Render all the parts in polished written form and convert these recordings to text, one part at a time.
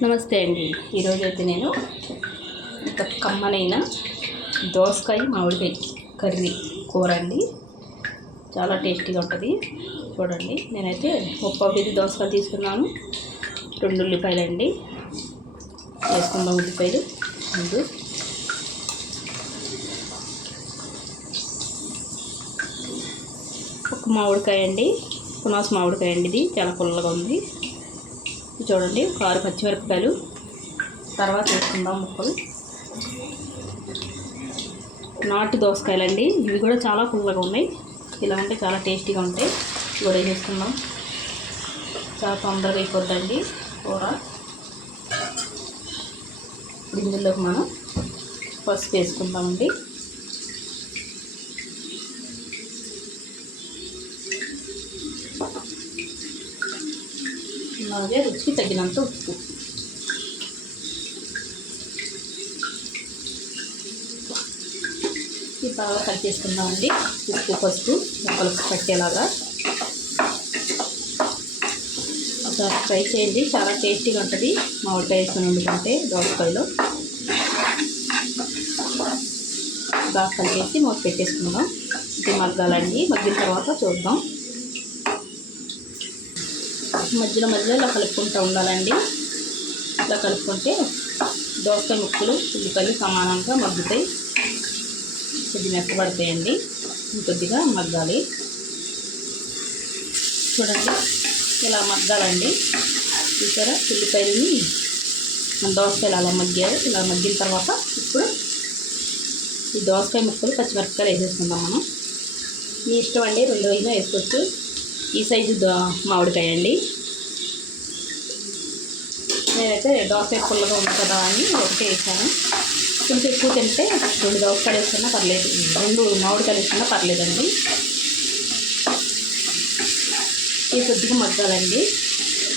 నమస్తే అండి. ఈరోజు అయితే నేను ఒక కమ్మనైన దోసకాయ మామిడికాయ కర్రీ కూర అండి. చాలా టేస్టీగా ఉంటుంది. చూడండి, నేనైతే 30 దోసకాయలు తీసుకున్నాను. 2 ఉల్లిపాయలు అండి, వేసుకుందాం. ఉల్లిపాయలు ముందు ఒక మామిడికాయ అండి, పునాస మామిడికాయ అండి. ఇది చాలా పుల్లగా ఉంది. చూడండి, ఒక 6 పచ్చిమిరపకాయలు. తర్వాత వేసుకుందాం ముక్కలు. నాటు దోసకాయలు అండి, ఇవి కూడా చాలా పుల్లగా ఉన్నాయి. ఇలా ఉంటే చాలా టేస్టీగా ఉంటాయి. ఇవి కూడా వేసుకుందాం. చాలా తొందరగా అయిపోద్దండి కూర. ఇప్పుడు ఇందులోకి మనం పసుపు వేసుకుందామండి. అలాగే రుచికి తగినంత ఉప్పు. ఇది బాగా కలిపేసుకుందామండి. ఉప్పు పసుపు ముక్కలకు పట్టేలాగా ఒకసారి ఫ్రై చేయండి. చాలా టేస్టీగా ఉంటుంది మామిడికాయ వేసుకొని వండుకుంటే దోసకాయలో. బాగా కలిపేసి మూత పెట్టేసుకుందాం. ఇది మగ్గాలండి. మగ్గిన తర్వాత చూద్దాం. మధ్యలో ఇలా కలుపుకుంటూ ఉండాలండి. ఇలా కలుపుకుంటే దోసకాయ ముక్కలు ఉల్లిపాయలు సమానంగా మగ్గుతాయి. కొద్దిగా మెత్తబడతాయండి. కొద్దిగా మగ్గాలి. చూడండి, ఇలా మగ్గాలండి. చూసారా, ఉల్లిపాయలని దోసకాయలు అలా మగ్గారు. ఇలా మగ్గిన తర్వాత ఇప్పుడు ఈ దోసకాయ ముక్కలు పచ్చిమిరపకాయలు వేసేసుకుందాం మనం. మీ ఇష్టం అండి, 2 అయినా వేసుకోవచ్చు. ఈ సైజు మామిడికాయ అండి. నేనైతే దోసకాయ పుల్లగా ఉంది కదా అని ఒకటే వేసాను. కొంచెం ఎక్కువ తింటే 2 దోసకాయలు వేసుకున్నా పర్లేదు, 2 మామిడికాయలు వేసుకున్నా పర్లేదండి. ఇది కొద్దిగా మగ్గాలండి.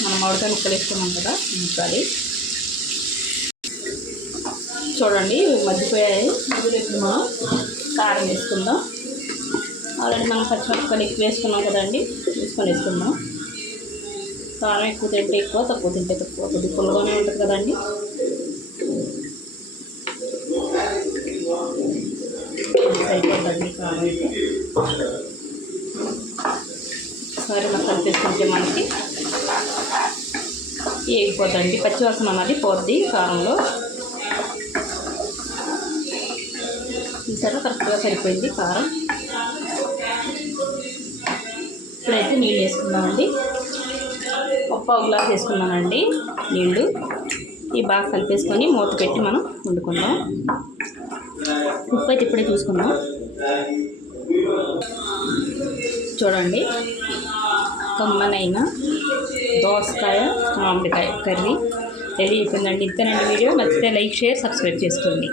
మనం మామిడికాయ ముక్కలు వేసుకున్నాం కదా, మగ్గాలి. చూడండి, మగ్గిపోయాయి. మనం కారం వేసుకుందాం. ఆల్రెడీ మనం పచ్చిమిరపకాయలు ఎక్కువ వేసుకున్నాం కదండి, వేసుకుందాం. కారం ఎక్కువ తింటే ఎక్కువ, తక్కువ తింటే తక్కువ. కొద్దిగా పుల్లగానే ఉంటుంది కదండి. సరిపోతుందండి కారం అయితే. ఒకసారి మనం కలిపేసుకుంటే మనకి వేగిపోతుంది. పచ్చివాసన అన్నది పోద్ది కారంలో. ఈసారి కరెక్ట్గా సరిపోయింది కారం. ఇప్పుడైతే నీళ్ళు వేసుకుందామండి. 1/4 గ్లాస్ వేసుకున్నానండి నీళ్ళు. ఇవి బాగా కలిపేసుకొని మూత పెట్టి మనం వండుకుందాం. ఉప్పు అయితే ఇప్పుడే చూసుకుందాం. చూడండి, కమ్మనైన దోసకాయ మామిడికాయ కర్రీ రెడీ అయిపోయిందండి. ఇంతేనండి వీడియో. నచ్చితే లైక్, షేర్, సబ్స్క్రైబ్ చేసుకోండి.